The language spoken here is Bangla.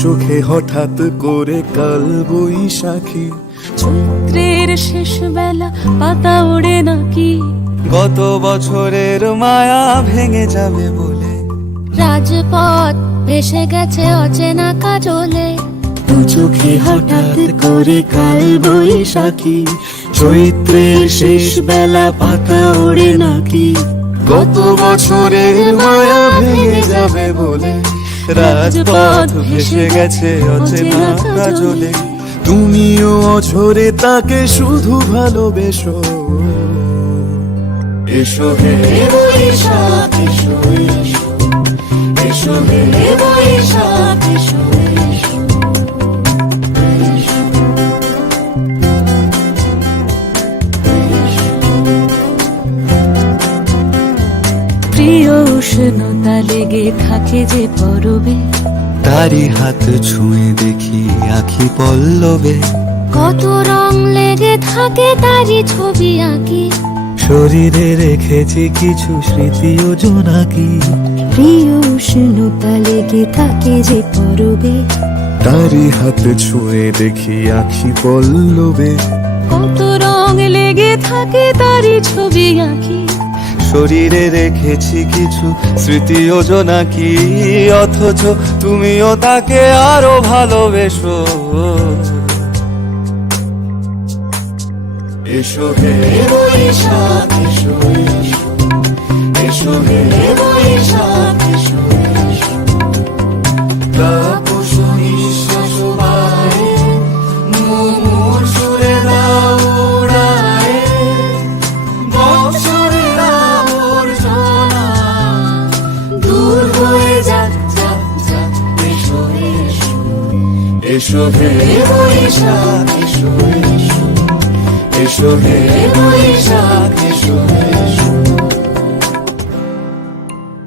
চোখে হঠাৎ করে কাল বৈশাখী, চৈত্রের শেষ বেলা পাতা ওড়ে নাকি, গত বছরের মায়া ভেঙে যাবে বলে, রাজপথ ভেসে গেছে অচেনা কাজলে, দু চোখে হঠাৎ করে কাল বৈশাখী, চৈত্রের শেষ বেলা পাতা ওড়ে নাকি, গত বছরের মায়া ভেঙে যাবে বলে, রাজপথ ভেসে গেছে অচেনা কাজলে, তুমিও অঝরে তাকে শুধু ভালোবেসো। এসো হে বৈশাখ এসো এসো, এসো হে বৈশাখ এসো এসো, প্রিয় উষ্ণতা লেগে থাকে যে পরবে, তারি হাত ছুঁয়ে দেখি আখি পল্লবে, কত রং লেগে থাকে তারই ছবি আঁকি, শরীরে রেখেছি কিছু স্মৃতি ও জোনাকি, প্রিয় উষ্ণতা লেগে থাকে যে পরবে, তারি হাত ছুঁয়ে দেখি আখি পল্লবে, কত রং লেগে থাকে তারই ছবি আঁকি, শরীরে রেখেছি কিছু স্মৃতি ও জোনাকি, অথচ তুমিও তাকে আরো ভালোবেসো। এসো হে বৈশাখ এসো এসো, এসো হে বৈশাখ এসো এসো, তাপস নিঃশ্বাস বায়ে, মুমুর সুরে দাও উড়ায়ে, বৎসরের আবর্জনা দূর হয়ে যাক যাক যাক, এসো এসো, এসো হে বৈশাখ এসো এসো, এসো হে বৈশাখ।